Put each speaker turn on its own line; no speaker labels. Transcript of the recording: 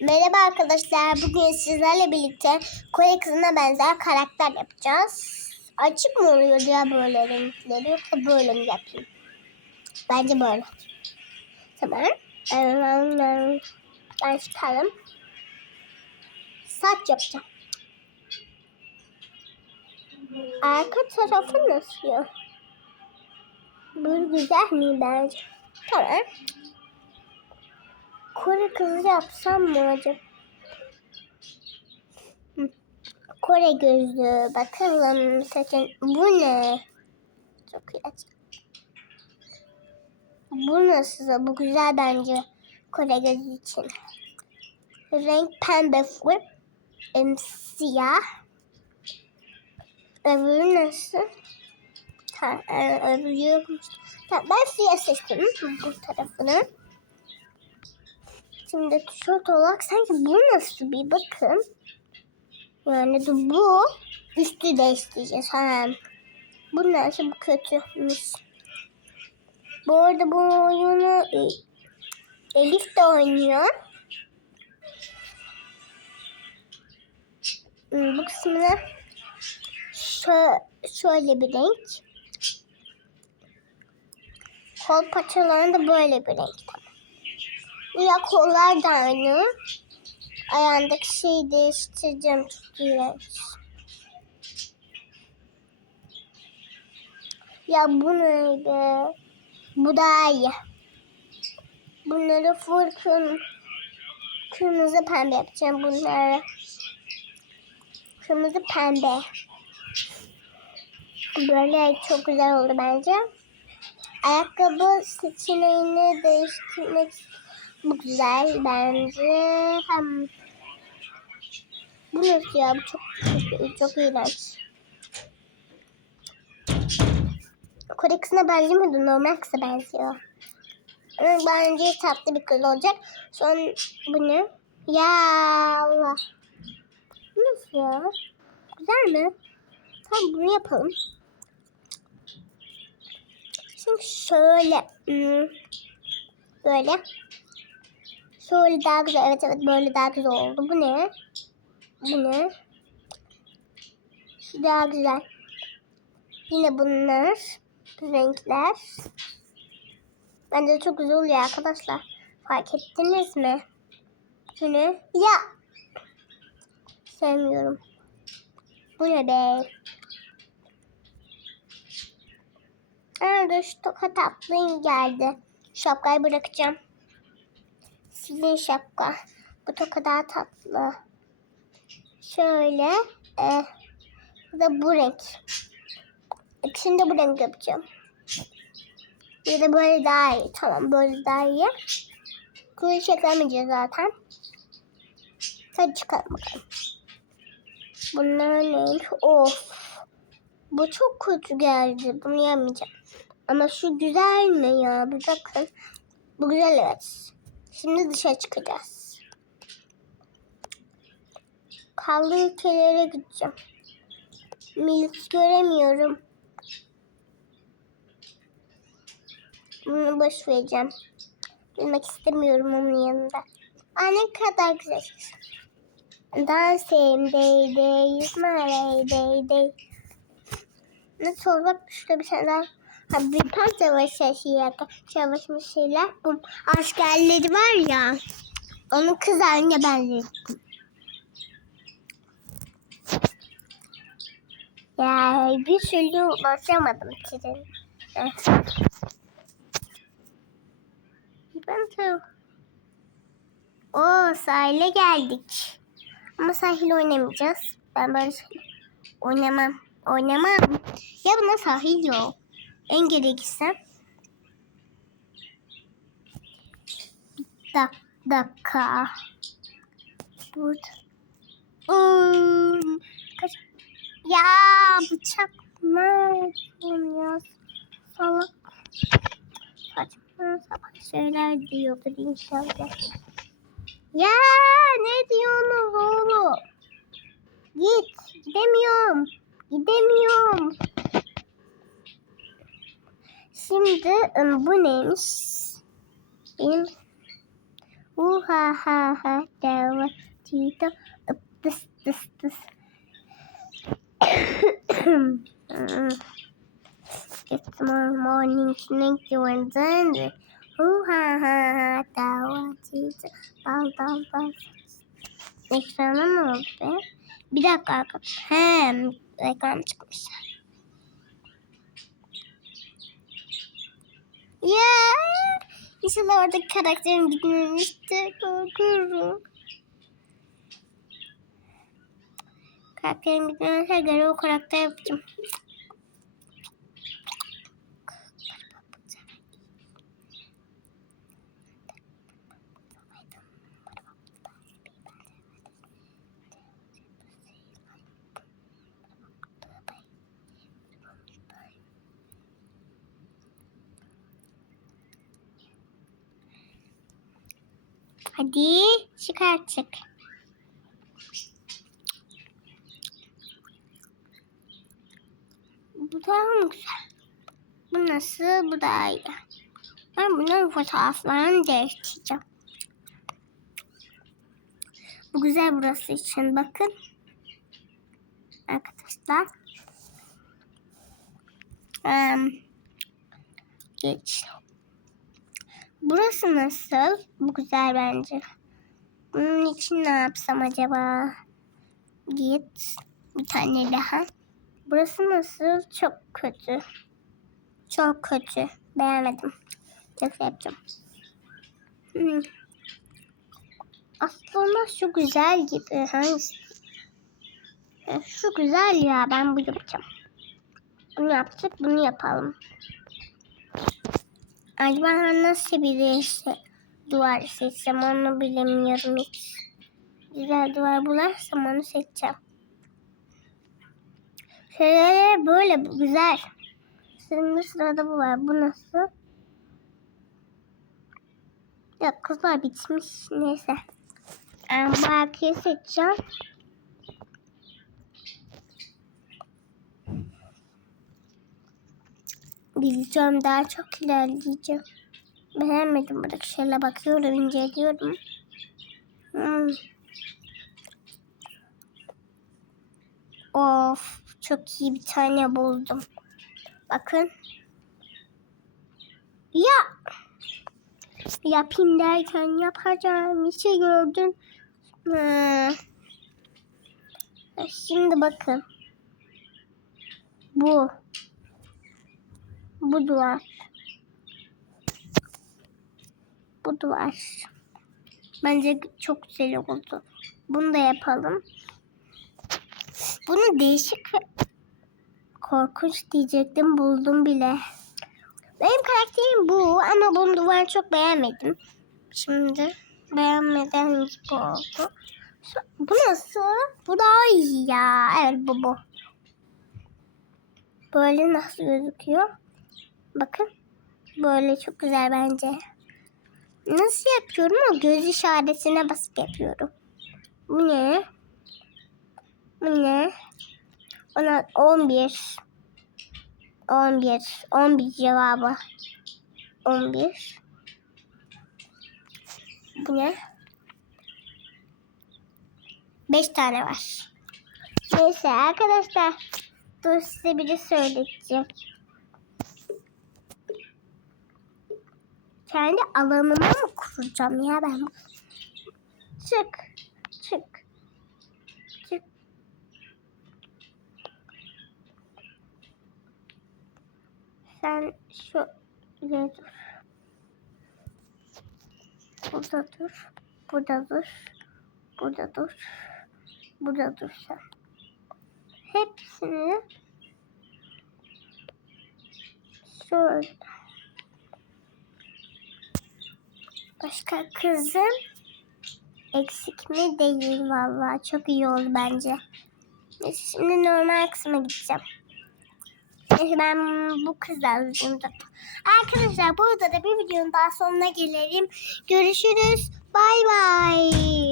Merhaba arkadaşlar. Bugün sizlerle birlikte Kore kızına benzer karakter yapacağız. Açık mı oluyor ya böyle renkleri yoksa böyle mi yapayım? Bence böyle. Tamam. Ben, çıkarım. Saç yapacağım. Arka tarafı nasıl? Böyle güzel mi bence? Tamam. Kore kızı yapsam mı acaba? Kore gözlü. Bakalım saçın. Bu ne? Çok iyi. Bu nasıl? Bu güzel bence. Kore gözü için. Renk pembe full. Em, siyah. Öbürü nasıl? Ha, e, öbürü yokmuş. Ben siyah seçtim bu tarafını. Şimdi tişört olarak sanki bu nasıl bir bakın. Yani bu üstü değiştireceğiz. Ha. Bu nasıl bu kötüymüş. Bu arada bu oyunu e, Elif de oynuyor. Bu kısmına şö şöyle bir renk. Kol paçalarında böyle bir renk. Tamam. Ya kollar da aynı. Ayağındaki şeyi değiştireceğim. Çok iğrenç. Ya bu neydi? Bu daha iyi. Bunları full kırm kırmızı pembe yapacağım bunları. Kırmızı pembe. Böyle çok güzel oldu bence. Ayakkabı seçeneğini değiştirmek bu güzel bence. Hem bu nasıl ya? Bu çok çok, çok iğrenç. Kore kızına benzemiyordu. Normal kıza benziyor. Ama bence tatlı bir kız olacak. Son bu ne? Ya Allah. Bu nasıl ya? Güzel mi? Tamam bunu yapalım. Şimdi şöyle. hmm, Böyle. Şöyle daha güzel. Evet evet böyle daha güzel oldu. Bu ne? Bu ne? Şu daha güzel. Yine bunlar. Renkler. Bence çok güzel oluyor arkadaşlar. Fark ettiniz mi? Şunu. Ya. Sevmiyorum. Bu ne be? Aa, şu tatlı geldi. Şapkayı bırakacağım. Sizin şapka. Bu toka daha tatlı. Şöyle. E, bu da bu renk. İkisini de bu renk yapacağım. Bir de böyle daha iyi. Tamam böyle daha iyi. Kılıç eklemeyeceğiz zaten. Hadi çıkalım bakalım. Bunlar neymiş? Of. Bu çok kötü geldi. Bunu yemeyeceğim. Ama şu güzel mi ya? Bir bakın. Bu güzel evet. Şimdi dışarı çıkacağız. Kaldı ülkelere gideceğim. Milis göremiyorum. Bunu boş vereceğim. Bilmek istemiyorum onun yanında. Aa ne kadar güzel. Dansayım dey dey, yüzme dey dey dey. Nasıl olur? Bak şurada bir tane daha. Ha, bir parça var şey çalışmış şeyler. Bu askerleri var ya. Onun kız haline benziyor. Ya bir türlü ulaşamadım tren. Ben. Oo sahile geldik. Ama sahil oynamayacağız. Ben böyle oynamam. Oynamam. Ya buna sahil yok. En. Bir dak dakika. Burada. Um, kaç. Ya bıçak ne yapıyorsun ya? Salak. Saçma sapan şeyler diyordur inşallah. Ya ne diyorsunuz oğlum? Git. Gidemiyorum. Gidemiyorum. Şimdi ım, bu neymiş? Benim Uha ha ha deva tito ıp tıs tıs tıs. It's more morning snake doing thunder. Uha ha ha deva tito dal dal dal. Ekrana ne oldu be? Bir dakika arkadaşlar. He, ekran çıkmış. Ya inşallah oradaki karakterim gitmemiştir. Korkuyorum. Karakterim gitmemişse göre o karakter yapacağım. Hadi çık. Bu daha mı güzel? Bu nasıl? Bu daha iyi. Ben bunların fotoğraflarını değiştireceğim. Bu güzel burası için. Bakın. Arkadaşlar. Um, geç. Burası nasıl? Bu güzel bence. Bunun için ne yapsam acaba? Git. Bir tane daha. Burası nasıl? Çok kötü. Çok kötü. Beğenmedim. Nasıl yapacağım? Hmm. Aslında şu güzel gibi. Hangisi? Şu güzel ya. Ben bu yapacağım. Bunu yaptık. Bunu yapalım. Acaba nasıl bir değişti duvar seçsem onu bilemiyorum hiç. Güzel duvar bularsam onu seçeceğim. Şöyle böyle güzel. Şimdi sırada bu var. Bu nasıl? Ya kızlar bitmiş. Neyse. Ben bu erkeği seçeceğim. Gideceğim daha çok ilerleyeceğim. Beğenmedim buradaki şeyle bakıyorum, inceliyorum. Hmm. Of, çok iyi bir tane buldum. Bakın. Ya! Yapayım derken yapacağım bir şey gördün. Hmm. Şimdi bakın. Bu. Bu duvar. Bu duvar. Bence çok güzel oldu. Bunu da yapalım. Bunu değişik korkunç diyecektim. Buldum bile. Benim karakterim bu ama bunu duvarı çok beğenmedim. Şimdi beğenmeden gibi oldu. Bu nasıl? Bu daha iyi ya. Evet bu bu. Böyle nasıl gözüküyor? Bakın. Böyle çok güzel bence. Nasıl yapıyorum? O göz işaretine basıp yapıyorum. Bu ne? Bu ne? Ona 11. 11. 11 cevabı. 11. Bu ne? 5 tane var. Neyse arkadaşlar. Dur size biri söyleyecek. Kendi alanımı mı kuracağım ya ben? Çık. Çık. Çık. Sen şöyle dur. Burada dur. Burada dur. Burada dur. Burada dur sen. Hepsini şöyle. Başka kızım eksik mi değil vallahi çok iyi oldu bence. Neyse, Şimdi normal kısma gideceğim. Neyse ben bu kızla alacağım. Arkadaşlar burada da bir videonun daha sonuna gelelim. Görüşürüz. Bay bay.